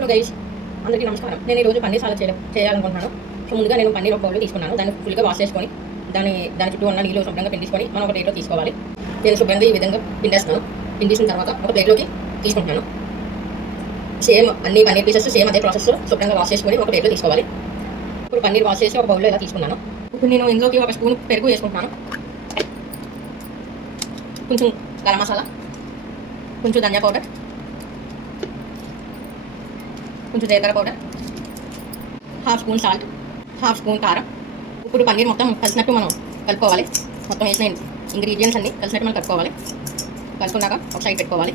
Hello guys, అందరికీ నమస్కారం. నేను ఈరోజు పన్నీర్ సాలడ్ చేయాలనుకుంటున్నాను. సో ముందుగా నేను పన్నీర్ ఒక బౌల్ తీసుకున్నాను. దాన్ని ఫుల్గా వాష్ చేసుకొని దాని చుట్టూ ఉన్న నీళ్ళు శుభ్రంగా పిండించుకొని మనం ఒక ప్లేట్లో తీసుకోవాలి. నేను శుభ్రంగా ఈ విధంగా పిండేస్తాను. పిండేసిన తర్వాత ఒక ప్లేట్లోకి తీసుకుంటున్నాను. సేమ్ అన్ని పన్నీర్ పీసెస్ సేమ్ అదే ప్రాసెస్ శుభ్రంగా వాష్ చేసుకొని ఒక ప్లేట్లో తీసుకోవాలి. ఇప్పుడు పన్నీర్ వాష్ చేసి ఒక బౌల్లో ఇలా తీసుకున్నాను. ఇప్పుడు నేను ఇందులోకి ఒక స్పూన్ పెరుగు వేసుకుంటున్నాను. కొంచెం గరం మసాలా, కొంచెం ధనియా పౌడర్, కొంచెం జీలకర్ర powder, half spoon salt, half spoon కారం. ఇప్పుడు పన్నీర్ మొత్తం కలిసినట్టు మనం కలుపుకోవాలి. మొత్తం వేసిన ఇంగ్రీడియంట్స్ అన్ని కలిసినట్టు మనం కలుపుకోవాలి. కలుపుకున్నాక ఒక సైడ్ పెట్టుకోవాలి.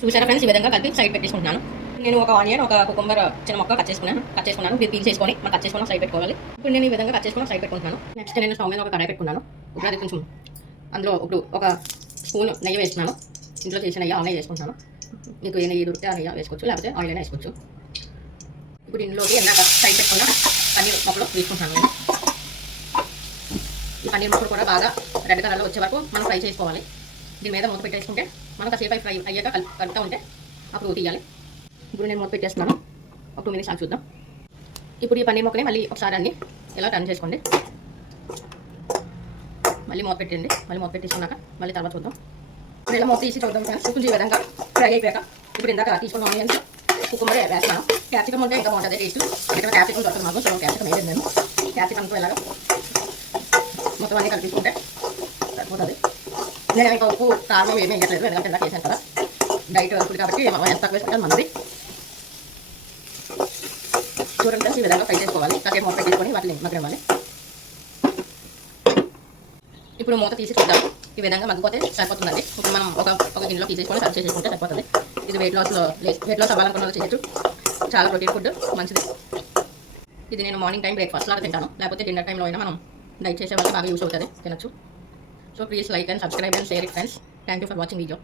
చూసారా ఫ్రెండ్స్, ఈ విధంగా కలిపి సైడ్ పెట్టేసుకుంటున్నాను. నేను ఒక ఆనియన్, ఒక కుకుంబర్ చిన్న మొక్క కట్ చేసుకున్నాను. మీరు పీల్ చేసుకొని మనం కట్ చేసుకుని సైడ్ పెట్టుకోవాలి. ఇప్పుడు నేను ఈ విధంగా కట్ చేసుకుని సైడ్ పెట్టుకుంటున్నాను. నెక్స్ట్ నేను స్టవ్ మీద ఒక కడాయి పెట్టుకున్నాను. ఇప్పుడు అది కొంచెం అందులో ఇప్పుడు ఒక స్పూన్ నెయ్యి వేస్తున్నాను. ఇంట్లో చేసిన నెయ్యి ఆయిల్ వేసుకుంటున్నాను. మీకు ఏ నెయ్యి దొరికితే ఆ నెయ్యి వేసుకోవచ్చు, లేకపోతే ఆయిల్ అయినా వేసుకోవచ్చు. ఇప్పుడు ఇందులోకి ఎందాక సైడ్ పెట్టుకున్న పన్నీర్ మొక్కలు తీసుకుంటాను. ఈ పన్నీర్ మొక్కలు కూడా బాగా రెడ్ కలర్లో వచ్చే వరకు మనం ఫ్రై చేసుకోవాలి. దీని మీద మూత పెట్టేసుకుంటే మనం కాసేపు ఫ్రై అయ్యాక కలుపుతూ ఉంటే అప్పుడు తీయాలి. ఇప్పుడు నేను మూత పెట్టేస్తున్నాను. ఒక 2 మినిట్స్ చూద్దాం. ఇప్పుడు ఈ పన్నీర్ మొక్కని మళ్ళీ ఒకసారి అన్ని ఇలా టర్న్ చేసుకోండి. మళ్ళీ మూత పెట్టండి. మళ్ళీ మూత పెట్టేసుకున్నాక మళ్ళీ తర్వాత చూద్దాం. ఇప్పుడు ఇలా మూత తీసి చూద్దాం ఫ్రెండ్స్. కొంచెం ఈ విధంగా ఫ్రై అయిపోయాక ఇప్పుడు ఇందాక తీసుకున్న ఆనియన్స్, కుకుంబర్ వేస్తాను. క్యాప్సికమ్ ఉంటే ఇంకా బాగుంటుంది టేస్ట్. ఇక్కడ క్యాప్సికమ్ దొరకదు మాకు, సో క్యాప్సికమ్ వేయలేదు నేను. క్యాప్సికమ్తో ఇలాగ మొత్తం అన్నీ కలిపించుకుంటే సరిపోతుంది. నేను ఇంకా ఉప్పు కారం ఏమీ వేయట్లేదు, ఎందుకంటే ఇలా చేశాను కదా. డైట్ ఫుడ్ కాబట్టి ఎంత తక్కువ వేసుకుంటే మంది. చూడండి ఈ విధంగా ఫ్రై చేసుకోవాలి. కాసేపు మూత పెట్టేసుకొని వాటిని మగ్గనివ్వాలి. ఇప్పుడు మూత తీసి చూద్దాం. ఈ విధంగా మగ్గిపోతే సరిపోతుందండి. ఇప్పుడు మనం ఒక గిన్నెలో తీసేసుకొని సర్వ్ చేసుకుంటే సరిపోతుంది. ఇది వెయిట్ లాస్ అవ్వాలనుకున్న వాళ్ళు చేయొచ్చు. చాలా ప్రోటీన్ ఫుడ్, మంచిది. ఇది నేను మార్నింగ్ టైం బ్రేక్ఫాస్ట్ లాగా తింటాను, లేకపోతే డిన్నర్ టైంలో అయినా మనం డైట్ చేసే వాళ్ళకి బాగా యూస్ అవుతుంది, తినచ్చు. So please like and subscribe and share it friends. Thank you for watching video.